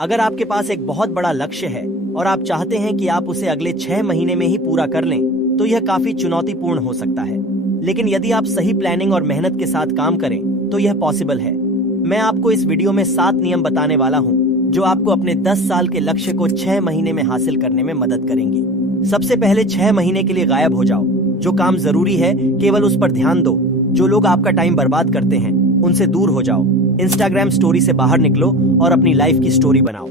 अगर आपके पास एक बहुत बड़ा लक्ष्य है और आप चाहते हैं कि आप उसे अगले 6 महीने में ही पूरा कर लें, तो यह काफी चुनौतीपूर्ण हो सकता है। लेकिन यदि आप सही प्लानिंग और मेहनत के साथ काम करें तो यह पॉसिबल है। मैं आपको इस वीडियो में 7 नियम बताने वाला हूँ जो आपको अपने 10 साल के लक्ष्य को 6 महीने में हासिल करने में मदद करेंगी। सबसे पहले 6 महीने के लिए गायब हो जाओ। जो काम जरूरी है केवल उस पर ध्यान दो। जो लोग आपका टाइम बर्बाद करते हैं उनसे दूर हो जाओ। इंस्टाग्राम स्टोरी से बाहर निकलो और अपनी लाइफ की स्टोरी बनाओ।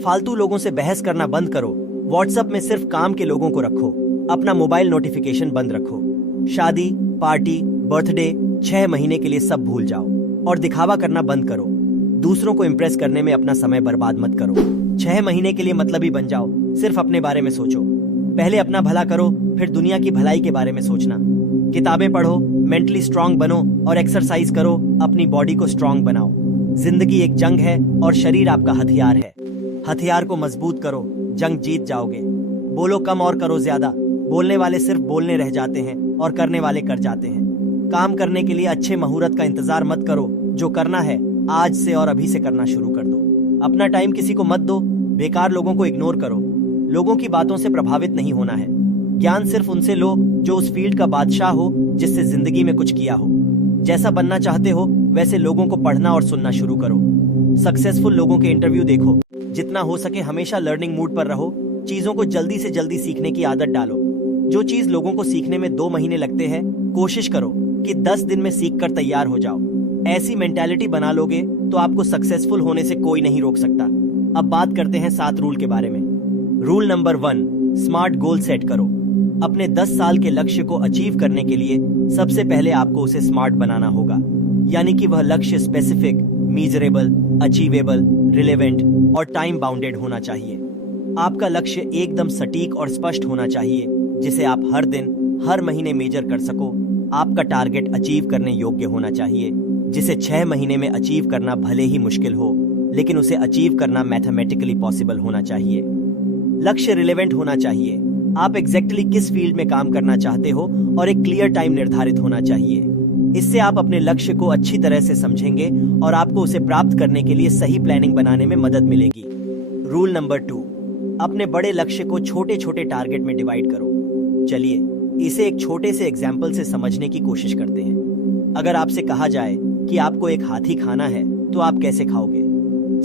फालतू लोगों से बहस करना बंद करो। व्हाट्सएप में सिर्फ काम के लोगों को रखो। अपना मोबाइल नोटिफिकेशन बंद रखो। शादी, पार्टी, बर्थडे 6 महीने के लिए सब भूल जाओ और दिखावा करना बंद करो। दूसरों को इम्प्रेस करने में अपना समय बर्बाद मत करो। 6 महीने के लिए मतलबी बन जाओ। सिर्फ अपने बारे में सोचो। पहले अपना भला करो, फिर दुनिया की भलाई के बारे में सोचना। किताबें पढ़ो, मेंटली स्ट्रांग बनो और एक्सरसाइज करो। अपनी बॉडी को स्ट्रांग बनाओ। जिंदगी एक जंग है और शरीर आपका हथियार है। हथियार को मजबूत करो, जंग जीत जाओगे। बोलो कम और करो ज्यादा। बोलने वाले सिर्फ बोलने रह जाते हैं और करने वाले कर जाते हैं। काम करने के लिए अच्छे मुहूर्त का इंतजार मत करो। जो करना है आज से और अभी से करना शुरू कर दो। अपना टाइम किसी को मत दो। बेकार लोगों को इग्नोर करो। लोगों की बातों से प्रभावित नहीं होना है। ज्ञान सिर्फ उनसे लो जो उस फील्ड का बादशाह हो, जिससे जिंदगी में कुछ किया हो। जैसा बनना चाहते हो वैसे लोगों को पढ़ना और सुनना शुरू करो। सक्सेसफुल लोगों के इंटरव्यू देखो। जितना हो सके हमेशा लर्निंग मूड पर रहो। चीजों को जल्दी से जल्दी सीखने की आदत डालो। जो चीज लोगों को सीखने में 2 महीने लगते हैं, कोशिश करो कि 10 दिन में सीख कर तैयार हो जाओ। ऐसी मेंटालिटी बना लोगे तो आपको सक्सेसफुल होने से कोई नहीं रोक सकता। अब बात करते हैं 7 रूल के बारे में। Rule number 1, smart goal set करो। अपने 10 साल के लक्ष्य को अचीव करने के लिए सबसे पहले आपको उसे स्मार्ट बनाना होगा। यानी कि वह लक्ष्य स्पेसिफिक, मीजरेबल, अचीवेबल, रिलेवेंट और टाइम बाउंडेड होना चाहिए। आपका लक्ष्य एकदम सटीक और स्पष्ट होना चाहिए, जिसे आप हर दिन, हर महीने मेजर कर सको। आपका टारगेट अचीव करने योग्य होना चाहिए, जिसे 6 महीने में अचीव करना भले ही मुश्किल हो, लेकिन उसे अचीव करना मैथमेटिकली पॉसिबल होना चाहिए। लक्ष्य रिलेवेंट होना चाहिए। आप एग्जैक्टली किस फील्ड में काम करना चाहते हो और एक क्लियर टाइम निर्धारित होना चाहिए। इससे आप अपने लक्ष्य को अच्छी तरह से समझेंगे और आपको उसे प्राप्त करने के लिए सही प्लानिंग बनाने में मदद मिलेगी। रूल नंबर 2, अपने बड़े लक्ष्य को छोटे छोटे टारगेट में डिवाइड करो। चलिए इसे एक छोटे से एग्जाम्पल से समझने की कोशिश करते हैं। अगर आपसे कहा जाए कि आपको एक हाथी खाना है तो आप कैसे खाओगे?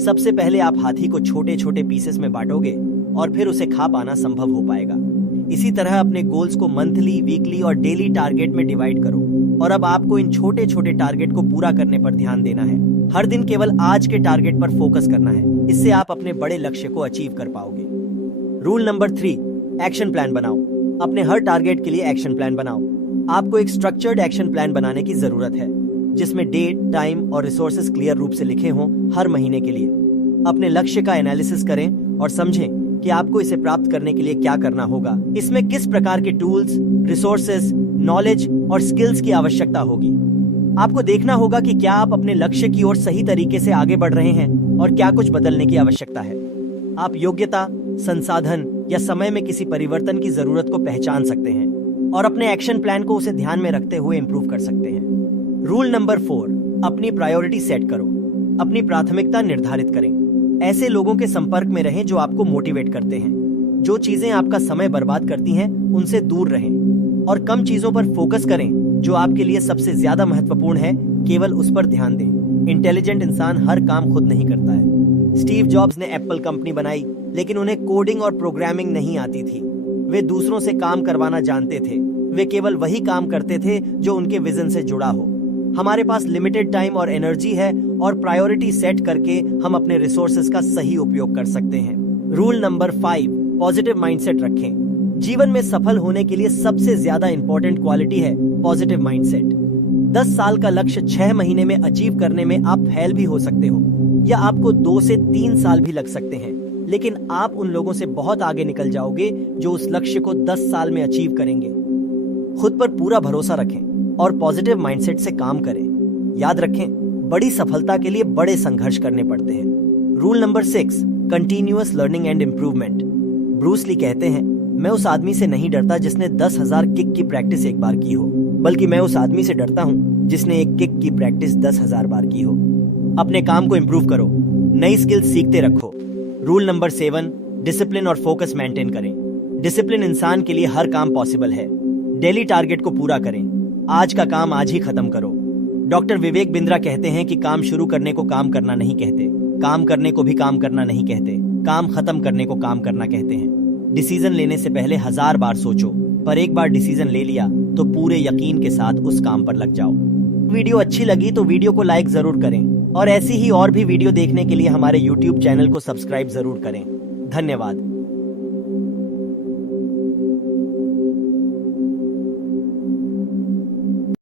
सबसे पहले आप हाथी को छोटे छोटे पीसेस में बांटोगे और फिर उसे खा पाना संभव हो पाएगा। इसी तरह अपने गोल्स को मंथली, वीकली और डेली टारगेट में डिवाइड करो। और अब आपको इन छोटे छोटे टारगेट को पूरा करने पर ध्यान देना है। हर दिन केवल आज के टारगेट पर फोकस करना है। इससे आप अपने बड़े लक्ष्य को अचीव कर पाओगे। रूल नंबर 3, एक्शन प्लान बनाओ। अपने हर टारगेट के लिए एक्शन प्लान बनाओ। आपको एक स्ट्रक्चर्ड एक्शन प्लान बनाने की जरूरत है, जिसमें डेट, टाइम और रिसोर्सेज क्लियर रूप से लिखे हों हर महीने के लिए। अपने लक्ष्य का एनालिसिस करें और समझें कि आपको इसे प्राप्त करने के लिए क्या करना होगा। इसमें किस प्रकार के टूल्स, रिसोर्सेज, नॉलेज और स्किल्स की आवश्यकता होगी। आपको देखना होगा कि क्या आप अपने लक्ष्य की ओर सही तरीके से आगे बढ़ रहे हैं और क्या कुछ बदलने की आवश्यकता है। आप योग्यता, संसाधन या समय में किसी परिवर्तन की जरूरत को पहचान सकते हैं और अपने एक्शन प्लान को उसे ध्यान में रखते हुए इंप्रूव कर सकते हैं। रूल नंबर 4, अपनी प्रायोरिटी सेट करो। अपनी प्राथमिकता निर्धारित करें। ऐसे लोगों के संपर्क में रहें जो आपको मोटिवेट करते हैं। जो चीजें आपका समय बर्बाद करती हैं उनसे दूर रहें और कम चीजों पर फोकस करें जो आपके लिए सबसे ज्यादा महत्वपूर्ण है। केवल उस पर ध्यान दें। इंटेलिजेंट इंसान हर काम खुद नहीं करता है। स्टीव जॉब्स ने एप्पल कंपनी बनाई, लेकिन उन्हें कोडिंग और प्रोग्रामिंग नहीं आती थी। वे दूसरों से काम करवाना जानते थे। वे केवल वही काम करते थे जो उनके विजन से जुड़ा हो। हमारे पास लिमिटेड टाइम और एनर्जी है और प्रायोरिटी सेट करके हम अपने रिसोर्सेज का सही उपयोग कर सकते हैं। रूल नंबर 5, पॉजिटिव माइंडसेट रखें। जीवन में सफल होने के लिए सबसे ज्यादा इंपॉर्टेंट क्वालिटी है पॉजिटिव माइंडसेट। 10 साल का लक्ष्य 6 महीने में अचीव करने में आप फेल भी हो सकते हो या आपको 2 से 3 साल भी लग सकते हैं, लेकिन आप उन लोगों से बहुत आगे निकल जाओगे जो उस लक्ष्य को 10 साल में अचीव करेंगे। खुद पर पूरा भरोसा रखें और पॉजिटिव माइंडसेट से काम करें। याद रखें, बड़ी सफलता के लिए बड़े संघर्ष करने पड़ते हैं। Rule number 6, continuous learning and improvement. Bruce Lee कहते हैं, मैं उस आदमी से नहीं डरता जिसने 10,000 किक की प्रैक्टिस एक बार की हो, बल्कि मैं उस आदमी से डरता हूँ जिसने एक किक की प्रैक्टिस 10,000 बार की हो। अपने काम को इम्प्रूव करो, नई स्किल्स सीखते रखो रूल नंबर 7, डिसिप्लिन और फोकस मेंटेन करें। डिसिप्लिन इंसान के लिए हर काम पॉसिबल है। डेली टारगेट को पूरा करें। आज का काम आज ही खत्म करो। डॉक्टर विवेक बिंद्रा कहते हैं कि काम शुरू करने को काम करना नहीं कहते, काम करने को भी काम करना नहीं कहते, काम खत्म करने को काम करना कहते हैं। डिसीजन लेने से पहले 1000 बार सोचो, पर एक बार डिसीजन ले लिया तो पूरे यकीन के साथ उस काम पर लग जाओ। वीडियो अच्छी लगी तो वीडियो को लाइक जरूर करें और ऐसी ही और भी वीडियो देखने के लिए हमारे YouTube चैनल को सब्सक्राइब जरूर करें। धन्यवाद।